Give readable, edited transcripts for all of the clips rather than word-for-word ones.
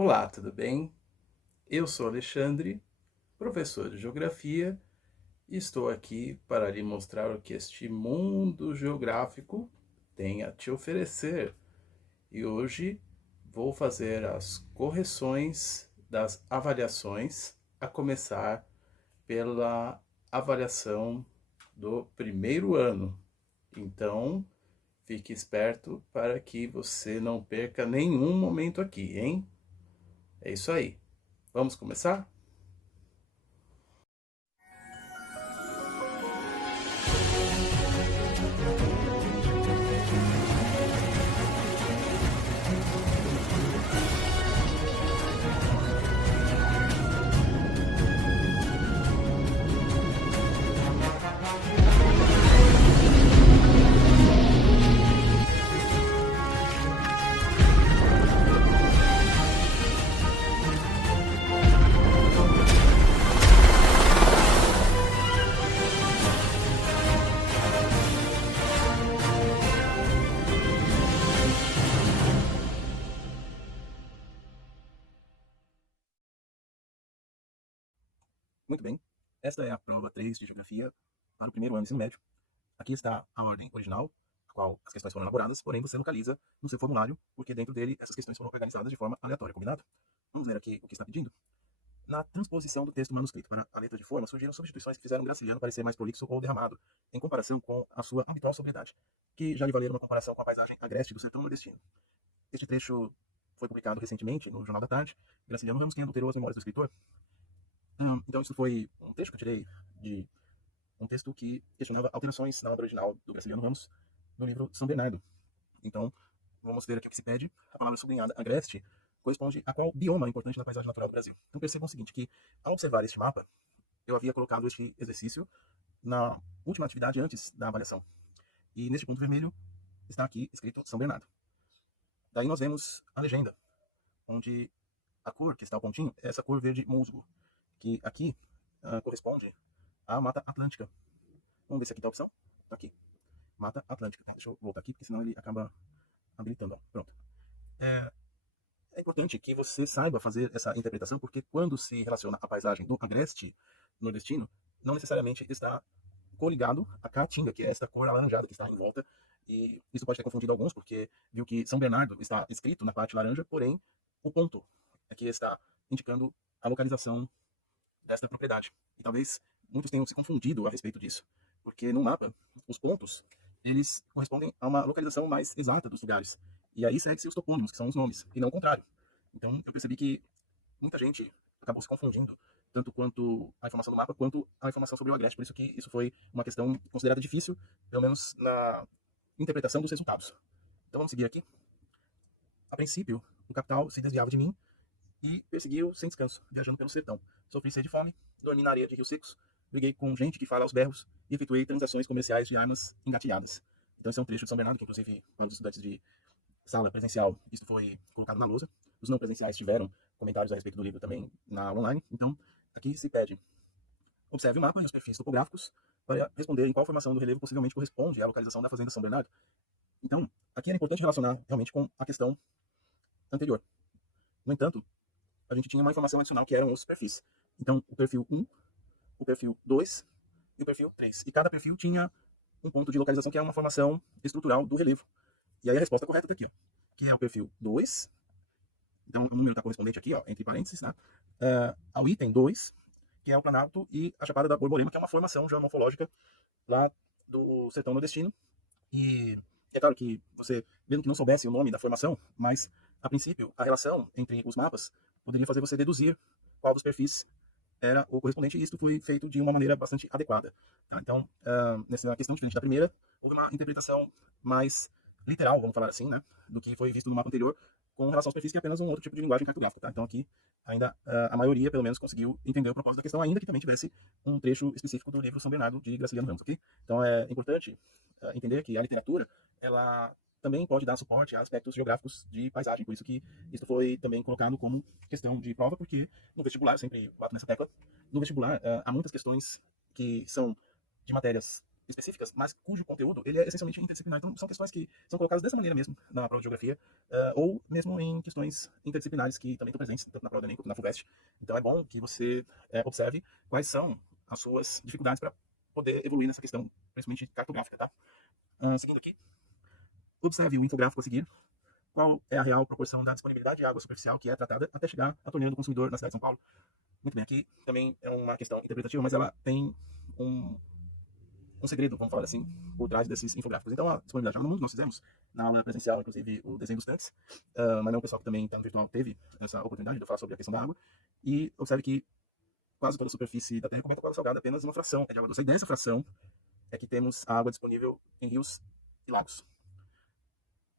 Olá, tudo bem? Eu sou Alexandre, professor de Geografia, e estou aqui para lhe mostrar o que este mundo geográfico tem a te oferecer. E hoje vou fazer as correções das avaliações, a começar pela avaliação do primeiro ano. Então, fique esperto para que você não perca nenhum momento aqui, hein? É isso aí. Vamos começar? Muito bem. Esta é a prova 3 de Geografia para o primeiro ano do ensino médio. Aqui está a ordem original, a qual as questões foram elaboradas, porém você localiza no seu formulário, porque dentro dele essas questões foram organizadas de forma aleatória, combinado? Vamos ver aqui o que está pedindo. Na transposição do texto manuscrito para a letra de forma, surgiram substituições que fizeram Graciliano parecer mais prolixo ou derramado, em comparação com a sua habitual sobriedade, que já lhe valeram uma comparação com a paisagem agreste do sertão nordestino. Este trecho foi publicado recentemente no Jornal da Tarde. Graciliano Ramos, quem adulterou as memórias do escritor. Então, isso foi um trecho que eu tirei de um texto que questionava alterações na obra original do Graciliano Ramos no livro São Bernardo. Então, vamos ver aqui o que se pede. A palavra sublinhada, agreste, corresponde a qual bioma importante na paisagem natural do Brasil. Então, percebam o seguinte, que ao observar este mapa, eu havia colocado este exercício na última atividade antes da avaliação. E neste ponto vermelho está aqui escrito São Bernardo. Daí nós vemos a legenda, onde a cor que está ao pontinho é essa cor verde musgo, que aqui corresponde à Mata Atlântica. Vamos ver se aqui está a opção. Está aqui. Mata Atlântica. Deixa eu voltar aqui, porque senão ele acaba habilitando. Ó. Pronto. É importante que você saiba fazer essa interpretação, porque quando se relaciona a paisagem do agreste nordestino, não necessariamente está coligado à caatinga, que é esta cor alaranjada que está em volta. E isso pode ter confundido alguns, porque viu que São Bernardo está escrito na parte laranja, porém o ponto aqui está indicando a localização desta propriedade. E talvez muitos tenham se confundido a respeito disso, porque no mapa, os pontos, eles correspondem a uma localização mais exata dos lugares. E aí segue-se os topônimos, que são os nomes, e não o contrário. Então eu percebi que muita gente acabou se confundindo, tanto quanto a informação do mapa, quanto a informação sobre o Agreste. Por isso que isso foi uma questão considerada difícil, pelo menos na interpretação dos resultados. Então vamos seguir aqui. A princípio, o capital se desviava de mim e perseguiu sem descanso, viajando pelo sertão. Sofri sede de fome, dormi na areia de rios secos, briguei com gente que fala aos berros e efetuei transações comerciais de armas engatilhadas. Então esse é um trecho de São Bernardo, que inclusive para os estudantes de sala presencial, isso foi colocado na lousa. Os não presenciais tiveram comentários a respeito do livro também na aula online. Então aqui se pede, observe o mapa e os perfis topográficos para responder em qual formação do relevo possivelmente corresponde à localização da fazenda São Bernardo. Então, aqui era importante relacionar realmente com a questão anterior. No entanto, a gente tinha uma informação adicional que eram os perfis. Então, o perfil 1, o perfil 2 e o perfil 3. E cada perfil tinha um ponto de localização que é uma formação estrutural do relevo. E aí a resposta correta está aqui, ó, que é o perfil 2. Então, o número está correspondente aqui, ó, entre parênteses, tá? Ao item 2, que é o Planalto e a Chapada da Borborema, que é uma formação geomorfológica lá do sertão nordestino. E é claro que você, mesmo que não soubesse o nome da formação, mas, a princípio, a relação entre os mapas poderia fazer você deduzir qual dos perfis era o correspondente, e isso foi feito de uma maneira bastante adequada. Tá? Então, nessa questão diferente da primeira, houve uma interpretação mais literal, vamos falar assim, né, do que foi visto no mapa anterior, com relação aos perfis, que é apenas um outro tipo de linguagem cartográfica. Tá? Então, aqui, ainda a maioria, pelo menos, conseguiu entender o propósito da questão, ainda que também tivesse um trecho específico do livro São Bernardo, de Graciliano Ramos. Okay? Então, é importante entender que a literatura, ela também pode dar suporte a aspectos geográficos de paisagem, por isso que isso foi também colocado como questão de prova, porque no vestibular, eu sempre bato nessa tecla, no vestibular há muitas questões que são de matérias específicas, mas cujo conteúdo ele é essencialmente interdisciplinar. Então, são questões que são colocadas dessa maneira mesmo na prova de geografia, ou mesmo em questões interdisciplinares que também estão presentes tanto na prova do Enem quanto na FUVEST. Então, é bom que você observe quais são as suas dificuldades para poder evoluir nessa questão, principalmente cartográfica, tá? Seguindo aqui, observe o infográfico a seguir. Qual é a real proporção da disponibilidade de água superficial que é tratada até chegar à torneira do consumidor na cidade de São Paulo? Muito bem, aqui também é uma questão interpretativa, mas ela tem um segredo, vamos falar assim, por trás desses infográficos. Então, a disponibilidade de água no mundo, nós fizemos na aula presencial, inclusive, o desenho dos tanques, mas não o pessoal que também está no virtual teve essa oportunidade de falar sobre a questão da água. E observe que quase toda a superfície da Terra comenta com água salgada, apenas uma fração é de água doce. A ideia dessa fração é que temos a água disponível em rios e lagos.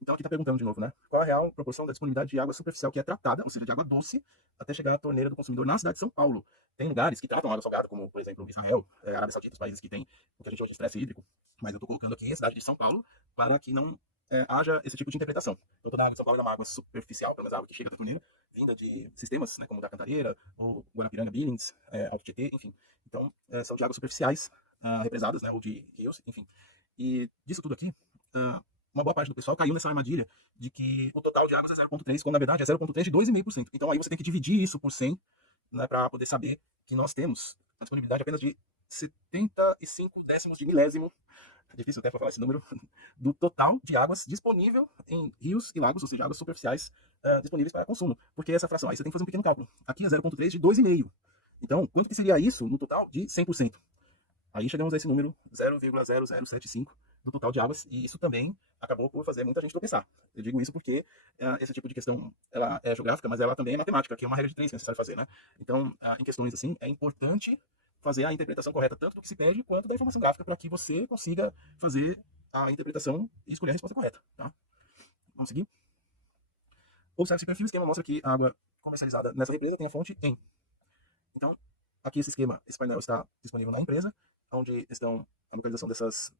Então aqui está perguntando de novo, né? Qual a real proporção da disponibilidade de água superficial que é tratada, ou seja, de água doce, até chegar à torneira do consumidor na cidade de São Paulo? Tem lugares que tratam água salgada, como, por exemplo, Israel, Arábia Saudita, os países que têm o que a gente hoje de estresse hídrico. Mas eu estou colocando aqui a cidade de São Paulo para que não haja esse tipo de interpretação. Então toda a água de São Paulo é uma água superficial, pelo menos a água que chega da torneira, vinda de sistemas, né, como da Cantareira, ou Guarapiranga, Billings, Alto Tietê, enfim. Então são de águas superficiais, represadas, né, ou de rios, enfim. E disso tudo aqui, uma boa parte do pessoal caiu nessa armadilha de que o total de águas é 0,3, quando na verdade é 0,3 de 2,5%. Então aí você tem que dividir isso por 100, né, para poder saber que nós temos a disponibilidade apenas de 75 décimos de milésimo, é difícil até para falar esse número, do total de águas disponível em rios e lagos, ou seja, águas superficiais disponíveis para consumo. Porque essa fração aí você tem que fazer um pequeno cálculo. Aqui é 0,3 de 2,5. Então, quanto que seria isso no total de 100%? Aí chegamos a esse número 0,0075 do total de águas, e isso também acabou por fazer muita gente tropeçar. Eu digo isso porque esse tipo de questão ela é geográfica, mas ela também é matemática, que é uma regra de 3 que é necessário fazer, né? Então, em questões assim, é importante fazer a interpretação correta, tanto do que se pede, quanto da informação gráfica, para que você consiga fazer a interpretação e escolher a resposta correta, tá? Vamos seguir? Observe esse perfil, o esquema mostra que a água comercializada nessa represa tem a fonte em. Então, aqui esse esquema, esse painel está disponível na empresa, onde estão a localização dessas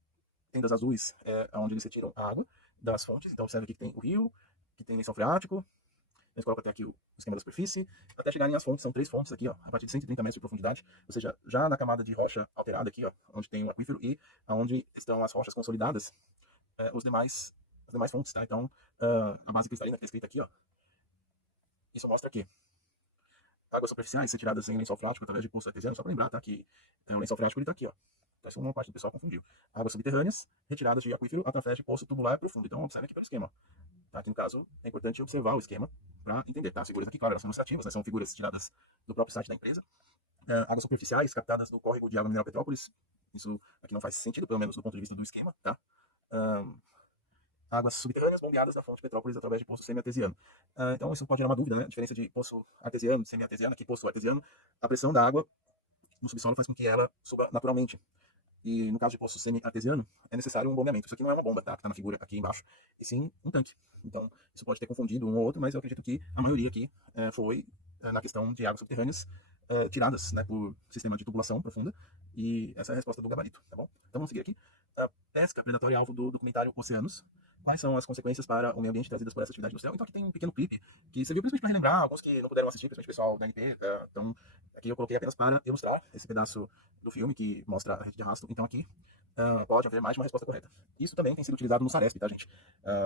tendas azuis, onde eles retiram a água das fontes. Então, observe aqui que tem o rio, que tem lençol freático. Eles colocam até aqui o esquema da superfície, até chegarem às fontes. São 3 fontes aqui, ó, a partir de 130 metros de profundidade, ou seja, já na camada de rocha alterada aqui, ó, onde tem o aquífero e onde estão as rochas consolidadas, as demais fontes, tá? Então, a base cristalina que é escrita aqui, ó, isso mostra que águas superficiais retiradas em lençol freático através de poço artesiano, só para lembrar, tá? Que o lençol freático ele tá aqui, ó. Então, isso uma parte do pessoal confundiu. Águas subterrâneas retiradas de aquífero através de poço tubular profundo. Então, observe aqui pelo esquema. Tá? Aqui, no caso, é importante observar o esquema para entender, tá? As figuras aqui, claro, elas são ilustrativas, né? São figuras tiradas do próprio site da empresa. Águas superficiais captadas no córrego de água mineral Petrópolis. Isso aqui não faz sentido, pelo menos do ponto de vista do esquema, tá? Águas subterrâneas bombeadas da fonte Petrópolis através de poço semi-artesiano. Então, isso pode gerar uma dúvida, né? A diferença de poço artesiano, semi-artesiano, aqui poço artesiano, a pressão da água no subsolo faz com que ela suba naturalmente. E no caso de poço semi-artesiano, é necessário um bombeamento. Isso aqui não é uma bomba, tá? Que tá na figura aqui embaixo, e sim um tanque. Então, isso pode ter confundido um ou outro, mas eu acredito que a maioria aqui foi na questão de águas subterrâneas tiradas, né, por sistema de tubulação profunda, e essa é a resposta do gabarito, tá bom? Então vamos seguir aqui. Pesca predatória alvo do documentário Oceanos. Quais são as consequências para o meio ambiente trazidas por essa atividade industrial? Então aqui tem um pequeno clipe que serviu principalmente para relembrar alguns que não puderam assistir, principalmente o pessoal da NP. Então aqui eu coloquei apenas para ilustrar esse pedaço do filme que mostra a rede de arrasto. Então aqui pode haver mais de uma resposta correta. Isso também tem sido utilizado no SARESP, tá, gente?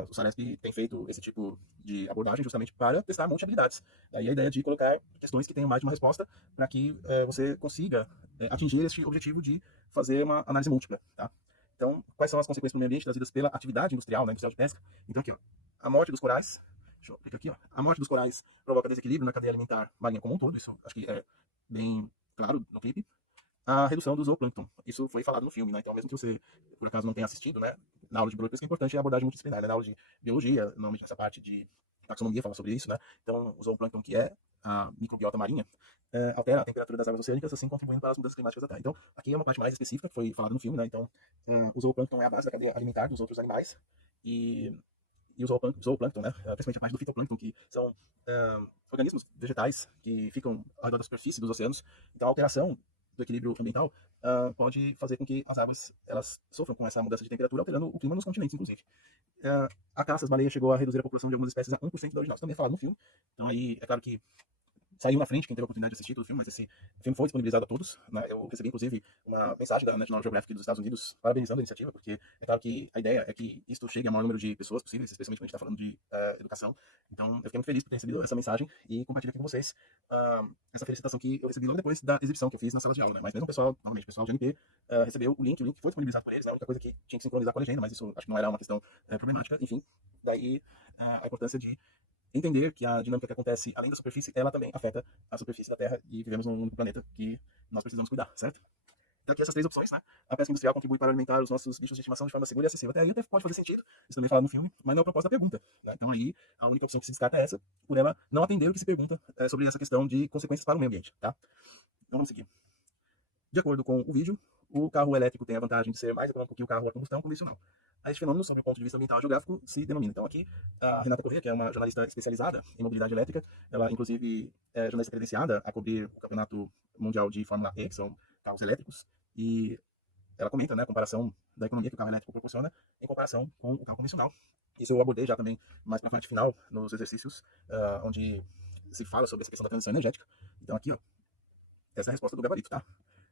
O SARESP tem feito esse tipo de abordagem justamente para testar multi-habilidades. Daí a ideia de colocar questões que tenham mais de uma resposta para que você consiga atingir este objetivo de fazer uma análise múltipla, tá? Então, quais são as consequências para o meio ambiente trazidas pela atividade industrial, né, industrial de pesca? Então aqui, ó, a morte dos corais, deixa eu clicar aqui, ó, a morte dos corais provoca desequilíbrio na cadeia alimentar marinha como um todo, isso acho que é bem claro no clipe. A redução do zooplâncton, isso foi falado no filme, né? Então, mesmo que você, por acaso, não tenha assistido, né, na aula de biologia, é importante a abordagem multidisciplinar, né? Na aula de biologia, normalmente nessa parte de taxonomia fala sobre isso, né? Então, o zooplâncton, que é a microbiota marinha, altera a temperatura das águas oceânicas, assim contribuindo para as mudanças climáticas da Terra. Então, aqui é uma parte mais específica que foi falada no filme, né? Então, o zooplâncton é a base da cadeia alimentar dos outros animais, e o zooplâncton, né? Principalmente a parte do fitoplâncton, que são organismos vegetais que ficam ao redor da superfície dos oceanos. Então, a alteração do equilíbrio ambiental pode fazer com que as águas elas sofram com essa mudança de temperatura, alterando o clima nos continentes, inclusive. A caça às baleias chegou a reduzir a população de algumas espécies a 1% da original. Isso também é falado no filme. Então, aí, é claro que saiu na frente, quem teve a oportunidade de assistir todo o filme, mas esse filme foi disponibilizado a todos, né? Eu recebi, inclusive, uma mensagem da National Geographic dos Estados Unidos parabenizando a iniciativa, porque é claro que a ideia é que isto chegue ao maior número de pessoas possíveis, especialmente quando a gente está falando de educação. Então, eu fiquei muito feliz por ter recebido essa mensagem e compartilho aqui com vocês essa felicitação que eu recebi logo depois da exibição que eu fiz na sala de aula, né? Mas mesmo o pessoal, novamente, o pessoal do GNP, recebeu o link foi disponibilizado por eles, né? A única coisa que tinha que sincronizar com a legenda, mas isso acho que não era uma questão problemática, enfim. Daí, a importância de entender que a dinâmica que acontece além da superfície, ela também afeta a superfície da Terra e vivemos num planeta que nós precisamos cuidar, certo? Então aqui essas três opções, né? A pesca industrial contribui para alimentar os nossos bichos de estimação de forma segura e acessível. Até aí até pode fazer sentido, isso também é falado no filme, mas não é a proposta da pergunta, né? Então aí a única opção que se descarta é essa, por ela não atender o que se pergunta sobre essa questão de consequências para o meio ambiente, tá? Então vamos seguir. De acordo com o vídeo, o carro elétrico tem a vantagem de ser mais econômico que o carro a combustão convencional. A este fenômeno, sob o ponto de vista ambiental e geográfico, se denomina. Então, aqui, a Renata Corrêa, que é uma jornalista especializada em mobilidade elétrica, ela, inclusive, é jornalista credenciada a cobrir o Campeonato Mundial de Fórmula E, que são carros elétricos, e ela comenta, né, a comparação da economia que o carro elétrico proporciona em comparação com o carro convencional. Isso eu abordei já também mais para a parte final, nos exercícios, onde se fala sobre essa questão da transição energética. Então, aqui, ó, essa é a resposta do gabarito, tá?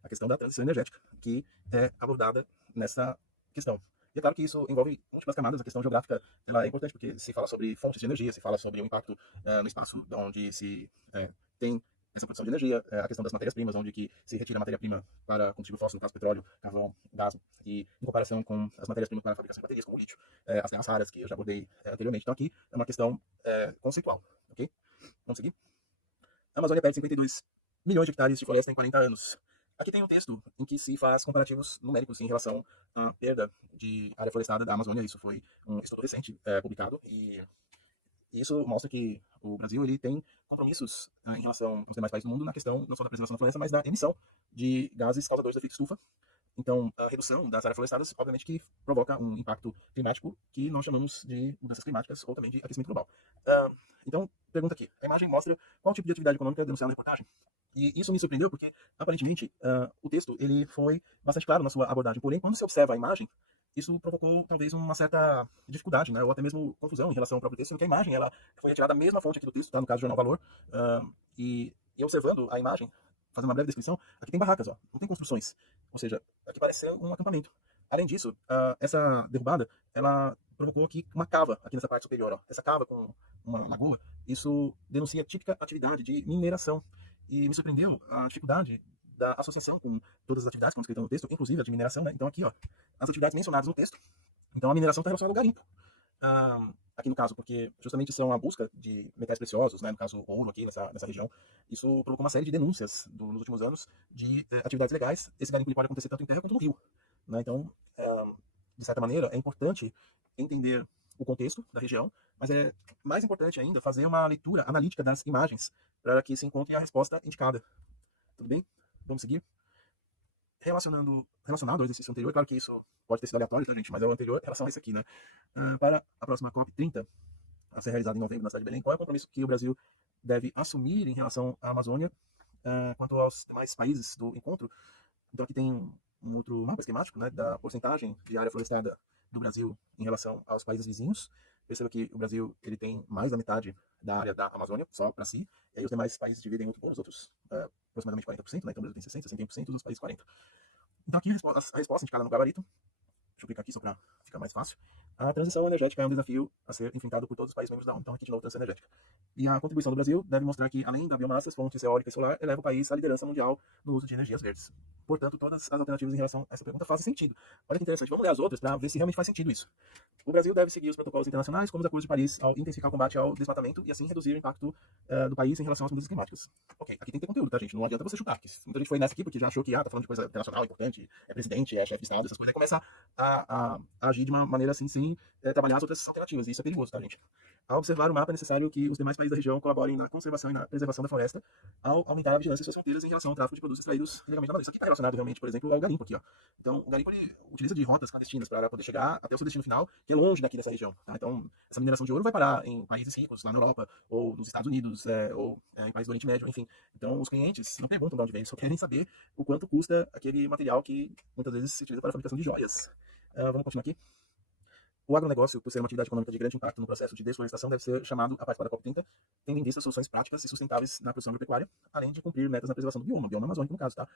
A questão da transição energética, que é abordada nessa questão. E é claro que isso envolve múltiplas camadas. A questão geográfica ela é importante porque se fala sobre fontes de energia, se fala sobre o impacto no espaço onde se tem essa produção de energia, a questão das matérias-primas, onde que se retira a matéria-prima para combustível fóssil, no caso petróleo, carvão, gás, e em comparação com as matérias-primas para a fabricação de baterias, como o lítio, as terras raras, que eu já abordei anteriormente. Então aqui é uma questão conceitual, ok? Vamos seguir? A Amazônia perde 52 milhões de hectares de floresta em 40 anos. Aqui tem um texto em que se faz comparativos numéricos em relação à perda de área florestada da Amazônia. Isso foi um estudo recente publicado e isso mostra que o Brasil ele tem compromissos em relação aos demais países do mundo na questão não só da preservação da floresta, mas da emissão de gases causadores do efeito estufa. Então, a redução das áreas florestadas, obviamente, que provoca um impacto climático que nós chamamos de mudanças climáticas ou também de aquecimento global. Então, pergunta aqui. A imagem mostra qual tipo de atividade econômica é denunciada na reportagem? E isso me surpreendeu porque, aparentemente, o texto ele foi bastante claro na sua abordagem. Porém, quando se observa a imagem, isso provocou talvez uma certa dificuldade, né, ou até mesmo confusão em relação ao próprio texto, sendo que a imagem ela foi retirada da mesma fonte aqui do texto, tá? No caso do Jornal Valor, e observando a imagem, fazendo uma breve descrição, aqui tem barracas, ó, não tem construções, ou seja, aqui parece ser um acampamento. Além disso, essa derrubada, ela provocou aqui uma cava aqui nessa parte superior, ó. Essa cava com uma lagoa, isso denuncia a típica atividade de mineração. E me surpreendeu a dificuldade da associação com todas as atividades que estão escritas no texto, inclusive a de mineração, né? Então aqui, ó, as atividades mencionadas no texto. Então a mineração está relacionada ao garimpo. Aqui no caso, porque justamente são a busca de metais preciosos, né, no caso ouro aqui nessa região, isso provocou uma série de denúncias nos últimos anos de atividades legais. Esse garimpo pode acontecer tanto em terra quanto no rio, né? Então, de certa maneira, é importante entender o contexto da região, mas é mais importante ainda fazer uma leitura analítica das imagens para que se encontre a resposta indicada. Tudo bem? Vamos seguir? Relacionado ao exercício anterior, claro que isso pode ter sido aleatório, tá, gente? Mas é o anterior em relação a isso aqui, né? Para a próxima COP30, a ser realizada em novembro na cidade de Belém, qual é o compromisso que o Brasil deve assumir em relação à Amazônia quanto aos demais países do encontro? Então aqui tem um outro mapa esquemático, né, da porcentagem de área florestada do Brasil em relação aos países vizinhos. Perceba que o Brasil ele tem mais da metade da área da Amazônia só para si, e aí os demais países dividem os outros aproximadamente 40%, né? Então o Brasil tem 60%, 61%, os outros países 40%. Então aqui a resposta indicada no gabarito, deixa eu clicar aqui só para ficar mais fácil. A transição energética é um desafio a ser enfrentado por todos os países membros da ONU. Então aqui de novo, transição energética. E a contribuição do Brasil deve mostrar que, além da biomassa, fontes eólica e solar, eleva o país à liderança mundial no uso de energias verdes. Portanto, todas as alternativas em relação a essa pergunta fazem sentido. Olha que interessante. Vamos ler as outras para ver se realmente faz sentido isso. O Brasil deve seguir os protocolos internacionais, como os acordos de Paris, ao intensificar o combate ao desmatamento e assim reduzir o impacto do país em relação às mudanças climáticas. Ok, aqui tem que ter conteúdo, tá, gente? Não adianta você chutar. Muita gente foi nessa aqui porque já achou que tá falando de coisa internacional importante, é presidente, é chefe de Estado, essas coisas, e começa a agir de uma maneira assim, sem trabalhar as outras alternativas. E isso é perigoso, tá, gente? Ao observar o mapa, é necessário que os demais países da região colaborem na conservação e na preservação da floresta, ao aumentar a vigilância em suas fronteiras em relação ao tráfico de produtos extraídos ilegalmente da Amazônia. Isso aqui está relacionado realmente, por exemplo, ao garimpo aqui, ó. Então, o garimpo ele utiliza de rotas clandestinas para poder chegar até o seu destino final, que é longe daqui dessa região. Tá? Então, essa mineração de ouro vai parar em países ricos, lá na Europa, ou nos Estados Unidos, ou em países do Oriente Médio, enfim. Então, os clientes não perguntam de onde vem, só querem saber o quanto custa aquele material que muitas vezes se utiliza para a fabricação de joias. Vamos continuar aqui. O agronegócio, por ser uma atividade econômica de grande impacto no processo de desflorestação, deve ser chamado a participar da COP30, tendo em vista soluções práticas e sustentáveis na produção agropecuária, além de cumprir metas na preservação do bioma amazônico no caso, tá?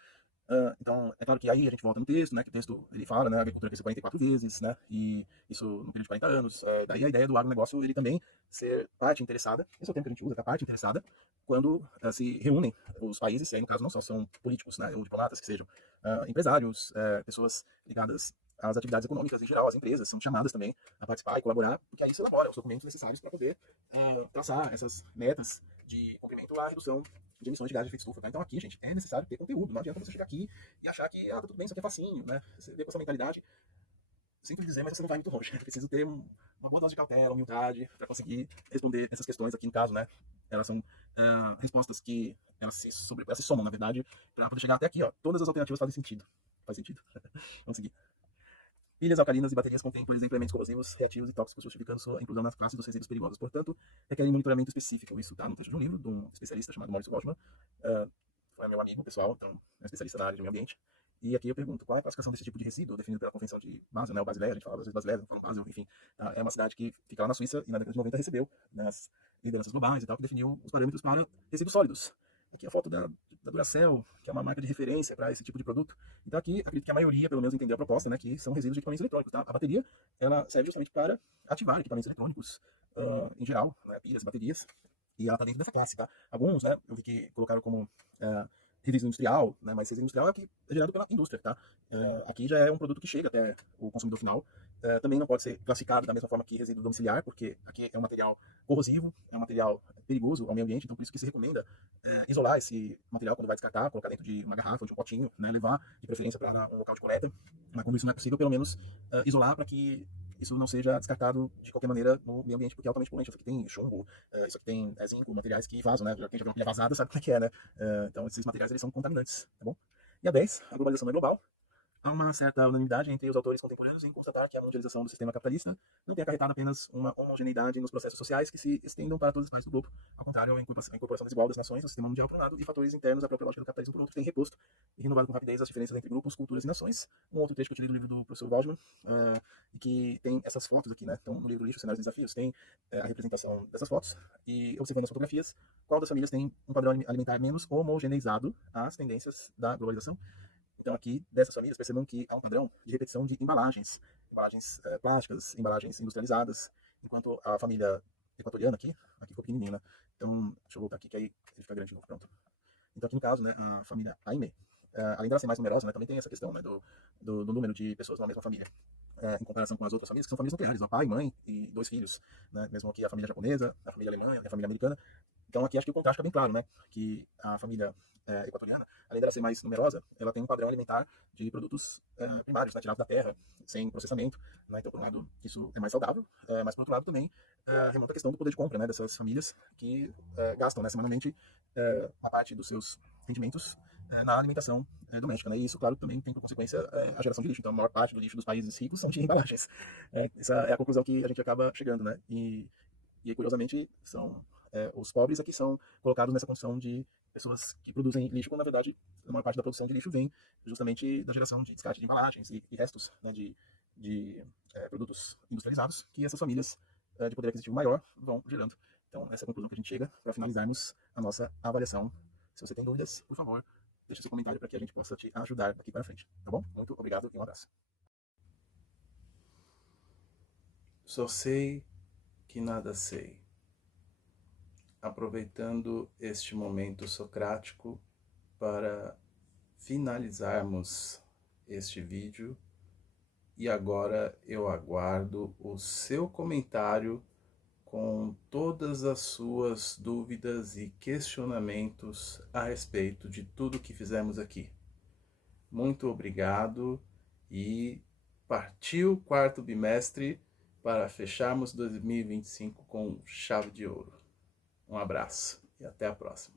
Então, é claro que aí a gente volta no texto, né, que o texto ele fala, né, a agricultura cresceu 44 vezes, né, e isso no período de 40 anos. Daí a ideia do agronegócio ele também ser parte interessada, esse é o termo que a gente usa, tá? Parte interessada, quando se reúnem os países, e aí no caso não só são políticos, né, ou diplomatas, que sejam empresários, pessoas ligadas às atividades econômicas em geral, as empresas são chamadas também a participar e colaborar, porque aí se elabora os documentos necessários para poder traçar essas metas de cumprimento à redução de emissões de gases de efeito estufa, tá? Então aqui, gente, é necessário ter conteúdo, não adianta você chegar aqui e achar que, tá tudo bem, isso aqui é facinho, né? Você vê com essa mentalidade, sinto dizer, mas você não vai muito longe. É preciso ter uma boa dose de cautela, humildade, para conseguir responder essas questões aqui no caso, né? Elas são respostas que elas se somam, na verdade, para poder chegar até aqui, ó. Todas as alternativas fazem sentido. Faz sentido? Vamos seguir. Pilhas alcalinas e baterias contêm, por exemplo, elementos corrosivos, reativos e tóxicos, justificando sua inclusão nas classes dos resíduos perigosos. Portanto, requerem monitoramento específico. Isso está no texto de um livro de um especialista chamado Maurício Waldman. Foi meu amigo pessoal, então, é um especialista na área de meio ambiente. E aqui eu pergunto, qual é a classificação desse tipo de resíduo, definido pela Convenção de Basel, né, o Basileia, a gente fala às vezes Basileia, não fala Basel, enfim. Tá? É uma cidade que fica lá na Suíça e na década de 90 recebeu nas lideranças globais e tal, que definiu os parâmetros para resíduos sólidos. Aqui a foto da Duracell, que é uma marca de referência para esse tipo de produto. Então aqui, acredito que a maioria, pelo menos, entendeu a proposta, né, que são resíduos de equipamentos eletrônicos. Tá? A bateria, ela serve justamente para ativar equipamentos eletrônicos, em geral, né, pilhas, baterias, e ela está dentro dessa classe. Tá? Alguns, né, eu vi que colocaram como resíduo industrial, né, mas resíduo industrial é o que é gerado pela indústria. Tá? Aqui já é um produto que chega até o consumidor final. Também não pode ser classificado da mesma forma que resíduo domiciliar, porque aqui é um material corrosivo, é um material perigoso ao meio ambiente, então por isso que se recomenda isolar esse material quando vai descartar, colocar dentro de uma garrafa ou de um potinho, né, levar de preferência para um local de coleta, mas quando isso não é possível, pelo menos isolar para que isso não seja descartado de qualquer maneira no meio ambiente, porque é altamente poluente. Isso aqui tem chumbo, isso aqui tem zinco, materiais que vazam, né? Quem já viu uma pilha vazada sabe como é que é, né? Então esses materiais eles são contaminantes, tá bom? E a 10, a globalização é global. Há uma certa unanimidade entre os autores contemporâneos em constatar que a mundialização do sistema capitalista não tem acarretado apenas uma homogeneidade nos processos sociais que se estendam para todas as partes do globo. Ao contrário, a incorporação desigual das nações no sistema mundial por um lado e fatores internos à própria lógica do capitalismo por outro têm reposto e renovado com rapidez as diferenças entre grupos, culturas e nações. Um outro trecho que eu tirei do livro do professor Waldman, e que tem essas fotos aqui, né? Então, no livro Lixo, Cenários e Desafios, tem a representação dessas fotos e, observando as fotografias, qual das famílias tem um padrão alimentar menos homogeneizado às tendências da globalização. Então, aqui, dessas famílias, percebam que há um padrão de repetição de embalagens, embalagens plásticas, embalagens industrializadas, enquanto a família equatoriana aqui ficou pequenininho, né? Então, deixa eu voltar aqui, que aí ele fica grande de novo, pronto. Então, aqui no caso, né, a família Aime, além dela ser mais numerosa, né, também tem essa questão, né, do número de pessoas na mesma família, em comparação com as outras famílias, que são famílias nucleares, ó, pai, mãe e 2 filhos, né, mesmo aqui a família japonesa, a família alemã e a família americana. Então aqui acho que o contraste fica bem claro, né? Que a família equatoriana, além dela ser mais numerosa, ela tem um padrão alimentar de produtos primários, né, tirados da terra, sem processamento. Né? Então, por um lado, isso é mais saudável, mas por outro lado também remonta a questão do poder de compra, né, dessas famílias que gastam, né, semanalmente uma parte dos seus rendimentos na alimentação doméstica. Né? E isso, claro, também tem por consequência a geração de lixo. Então, a maior parte do lixo dos países ricos são de embalagens. Essa é a conclusão que a gente acaba chegando. Né? E curiosamente, são os pobres aqui são colocados nessa condição de pessoas que produzem lixo, quando na verdade a maior parte da produção de lixo vem justamente da geração de descarte de embalagens e restos, né, de produtos industrializados que essas famílias de poder aquisitivo maior vão gerando. Então, essa é a conclusão que a gente chega para finalizarmos a nossa avaliação. Se você tem dúvidas, por favor, deixe seu comentário para que a gente possa te ajudar daqui para frente. Tá bom? Muito obrigado e um abraço. Só sei que nada sei. Aproveitando este momento socrático para finalizarmos este vídeo, e agora eu aguardo o seu comentário com todas as suas dúvidas e questionamentos a respeito de tudo que fizemos aqui. Muito obrigado e partiu o quarto bimestre para fecharmos 2025 com chave de ouro. Um abraço e até a próxima.